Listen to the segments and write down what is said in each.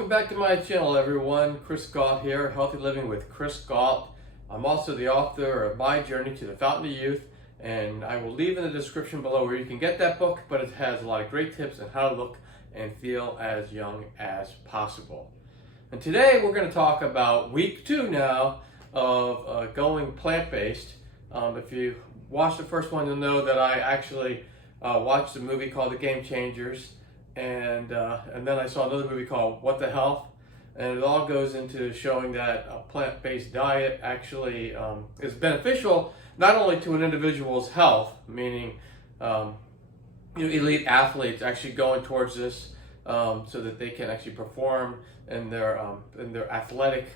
Welcome back to my channel, everyone. Chris Gault here, Healthy Living with Chris Gault. I'm also the author of My Journey to the Fountain of Youth, and I will leave in the description below where you can get that book, but it has a lot of great tips on how to look and feel as young as possible. And today we're going to talk about week 2 now of going plant-based. If you watched the first one, you'll know that I actually watched a movie called The Game Changers, and then I saw another movie called What the Health, and it all goes into showing that a plant-based diet actually is beneficial not only to an individual's health, meaning elite athletes actually going towards this so that they can actually perform and their athletic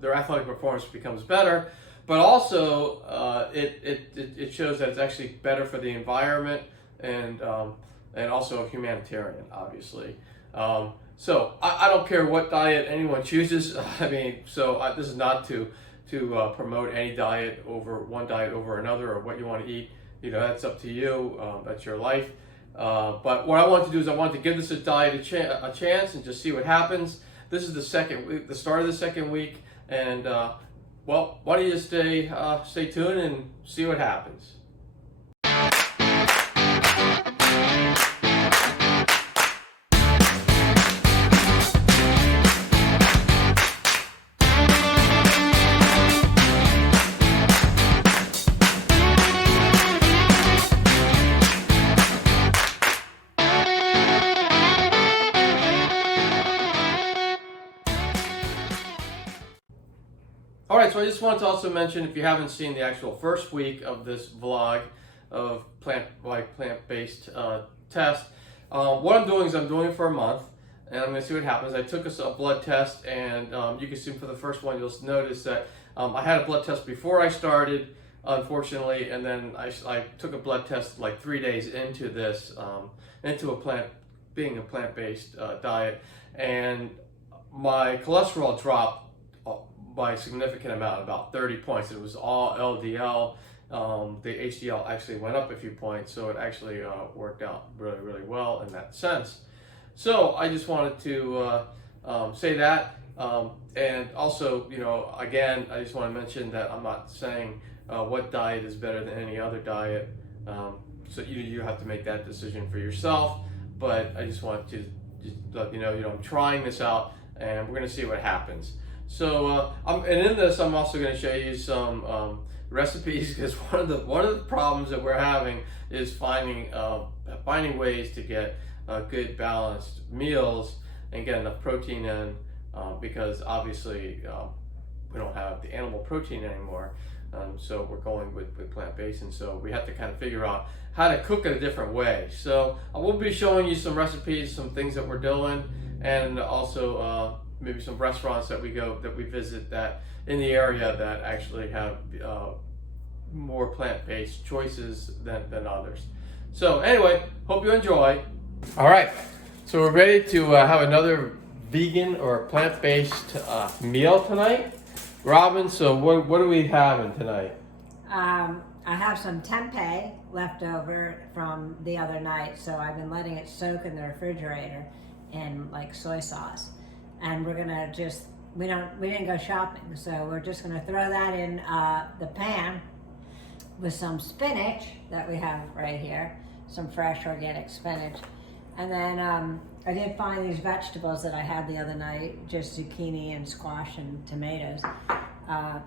performance becomes better, but also it shows that it's actually better for the environment and also humanitarian, obviously. So I don't care what diet anyone chooses. I mean, this is not to promote any diet over another, or what you want to eat. You know, that's up to you. That's your life. But what I want to do is I want to give this a diet a chance and just see what happens. This is the start of the second week, and well, why don't you just stay tuned and see what happens. Alright, so I just wanted to also mention, if you haven't seen the actual first week of this vlog of plant-based test, what I'm doing is I'm doing it for a month, and I'm going to see what happens. I took a blood test, and you can see for the first one, you'll notice that I had a blood test before I started, unfortunately, and then I took a blood test like 3 days into this, being a plant-based diet, and my cholesterol dropped by a significant amount, about 30 points. It was all LDL. The HDL actually went up a few points, so it actually worked out really, really well in that sense. So I just wanted to say that, and also, you know, again, I just want to mention that I'm not saying what diet is better than any other diet. So you have to make that decision for yourself. But I just want to just let you know, I'm trying this out, and we're going to see what happens. So, and in this, I'm also going to show you some recipes, because one of the problems that we're having is finding ways to get good balanced meals and get enough protein in, because obviously we don't have the animal protein anymore. So we're going with plant-based, and so we have to kind of figure out how to cook it a different way. So I will be showing you some recipes, some things that we're doing, and also maybe some restaurants that we visit that in the area that actually have more plant-based choices than others. So anyway, hope you enjoy. All right, so we're ready to have another vegan or plant-based meal tonight. Robin, so what are we having tonight? I have some tempeh left over from the other night, so I've been letting it soak in the refrigerator in like soy sauce. And we're gonna we didn't go shopping, so we're just gonna throw that in the pan with some spinach that we have right here, some fresh organic spinach. And then I did find these vegetables that I had the other night, just zucchini and squash and tomatoes. I'm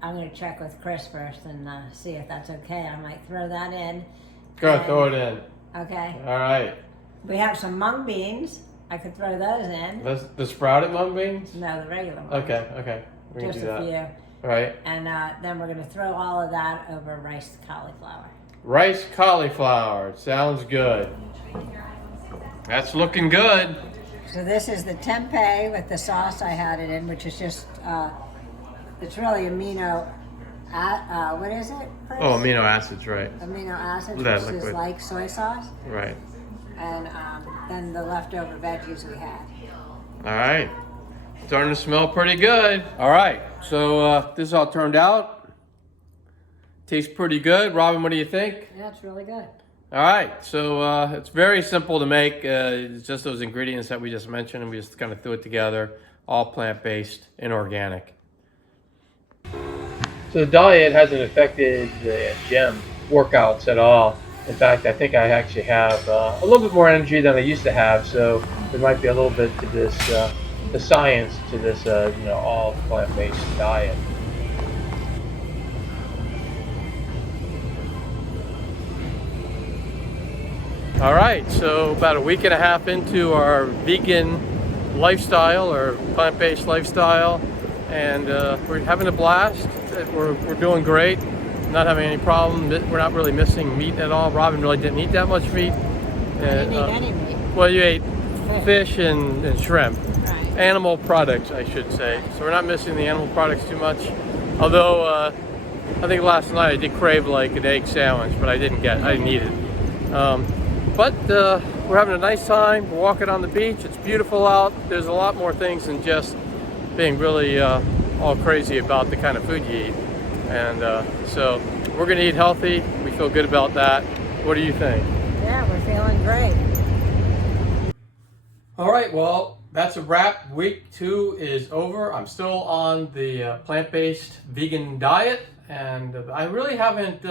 gonna check with Chris first and see if that's okay. I might throw that in. Go, throw it in. Okay. All right. We have some mung beans. I could throw those in. The sprouted mung beans? No, the regular ones. Okay. We can Just do a that. few. All right. And then we're going to throw all of that over rice cauliflower. Rice cauliflower. Sounds good. That's looking good. So this is the tempeh with the sauce I had it in, which is just, it's really what is it, Chris? Oh, amino acids, right. Amino acids, That which liquid. is like soy sauce. Right. And then the leftover veggies we had. All right. Starting to smell pretty good. All right. So this all turned out. Tastes pretty good. Robin, what do you think? Yeah, it's really good. All right, so it's very simple to make. It's just those ingredients that we just mentioned, and we just kind of threw it together, all plant-based and organic. So the diet hasn't affected the gym workouts at all. In fact, I think I actually have a little bit more energy than I used to have. So there might be a little bit to this, the science to this, all plant-based diet. All right, so about a week and a half into our vegan lifestyle or plant-based lifestyle, and we're having a blast. We're doing great, not having any problem. We're not really missing meat at all. Robin really didn't eat that much meat. I didn't eat any meat. Well, you ate fish and shrimp. Right. Animal products, I should say. So we're not missing the animal products too much. Although I think last night I did crave like an egg sandwich, but I didn't eat it. But we're having a nice time. We're walking on the beach. It's beautiful out. There's a lot more things than just being really all crazy about the kind of food you eat. And so we're going to eat healthy. We feel good about that. What do you think? Yeah, we're feeling great. All right, well, that's a wrap. Week 2 is over. I'm still on the plant-based vegan diet, and I really haven't,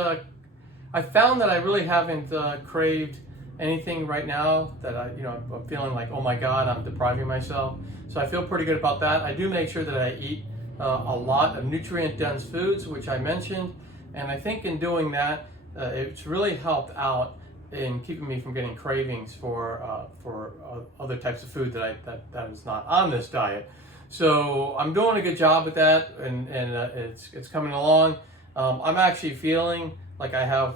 I found that I really haven't craved anything right now that I'm feeling like, oh my God, I'm depriving myself. So I feel pretty good about that. I do make sure that I eat a lot of nutrient-dense foods, which I mentioned, and I think in doing that, it's really helped out in keeping me from getting cravings for other types of food that is not on this diet. So I'm doing a good job with that, and it's coming along. I'm actually feeling like I have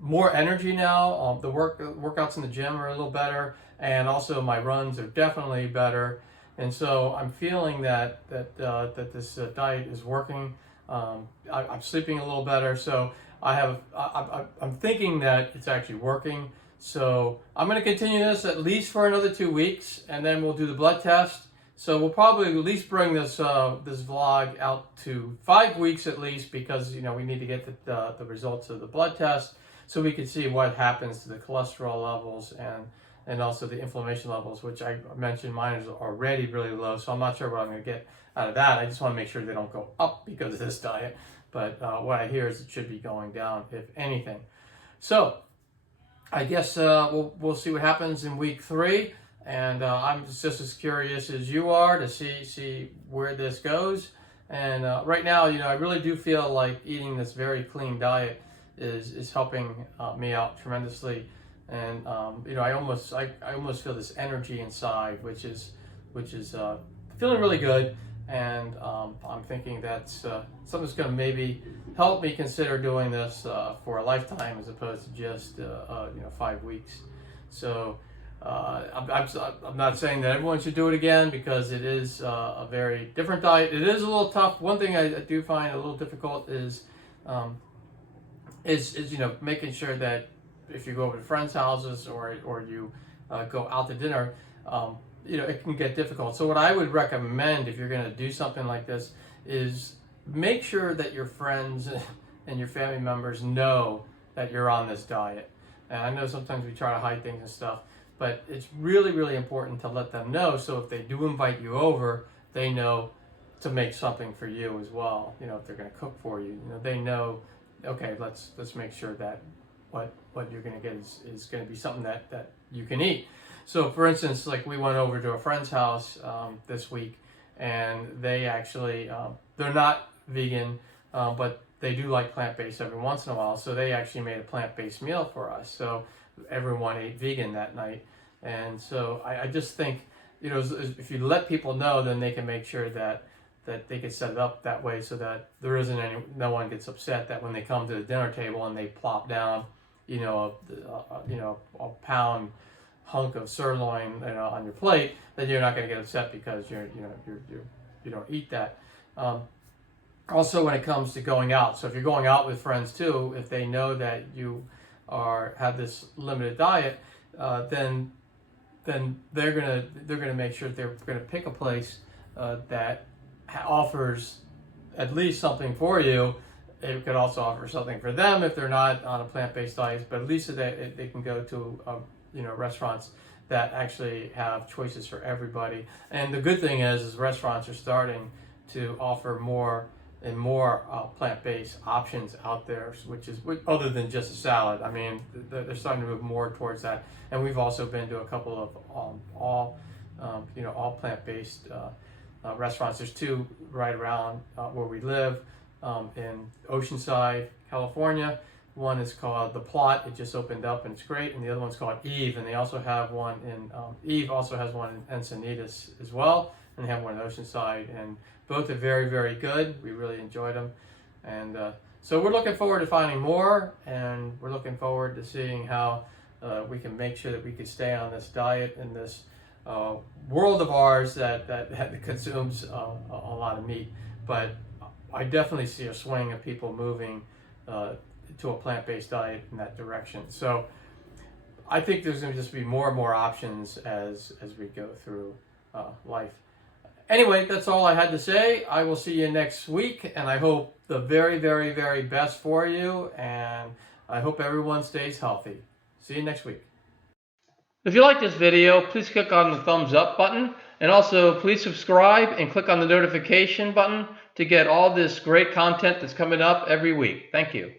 more energy now. The workouts in the gym are a little better, and also my runs are definitely better. And so I'm feeling that this diet is working. I'm sleeping a little better, so I'm thinking that it's actually working. So I'm going to continue this at least for another 2 weeks, and then we'll do the blood test. So we'll probably at least bring this this vlog out to 5 weeks at least, because we need to get the results of the blood test, so we can see what happens to the cholesterol levels and also the inflammation levels, which I mentioned mine is already really low. So I'm not sure what I'm going to get out of that. I just want to make sure they don't go up because of this diet. But what I hear is it should be going down, if anything. So I guess we'll see what happens in week 3. And I'm just as curious as you are to see where this goes. And right now, I really do feel like eating this very clean diet is helping me out tremendously. And I almost feel this energy inside, which is feeling really good. And I'm thinking that's something that's going to maybe help me consider doing this for a lifetime as opposed to just 5 weeks. So I'm not saying that everyone should do it again, because it is a very different diet. It is a little tough. One thing I do find a little difficult is making sure that if you go over to friends' houses or you go out to dinner, it can get difficult. So what I would recommend if you're going to do something like this is make sure that your friends and your family members know that you're on this diet. And I know sometimes we try to hide things and stuff, but it's really, really important to let them know, so if they do invite you over, they know to make something for you as well. If they're going to cook for you, they know, okay, let's make sure that what you're going to get is going to be something that you can eat. So for instance, like we went over to a friend's house this week, and they actually, they're not vegan, but they do like plant-based every once in a while. So they actually made a plant-based meal for us. So everyone ate vegan that night. And so I just think, if you let people know, then they can make sure that they can set it up that way, so that there isn't no one gets upset that when they come to the dinner table and they plop down, a pound hunk of sirloin, on your plate, then you're not going to get upset because you don't eat that. Also, when it comes to going out, so if you're going out with friends too, if they know that you have this limited diet, then they're gonna make sure they're gonna pick a place that offers at least something for you it could also offer something for them if they're not on a plant-based diet, but at least they can go to restaurants that actually have choices for everybody. And the good thing is restaurants are starting to offer more and more plant-based options out there, which is other than just a salad. I mean, they're starting to move more towards that. And we've also been to a couple of all plant-based restaurants. There's two right around where we live in Oceanside, California. One is called The Plot. It just opened up and it's great. And the other one's called Eve. And they also have one in, Eve also has one in Encinitas as well. And they have one in Oceanside. And both are very, very good. We really enjoyed them. And so we're looking forward to finding more. And we're looking forward to seeing how we can make sure that we can stay on this diet in this world of ours that consumes a lot of meat. But I definitely see a swing of people moving to a plant-based diet in that direction. So I think there's going to just be more and more options as we go through life. Anyway, that's all I had to say. I will see you next week, and I hope the very, very, very best for you, and I hope everyone stays healthy. See you next week. If you like this video, please click on the thumbs up button, and also please subscribe and click on the notification button to get all this great content that's coming up every week. Thank you.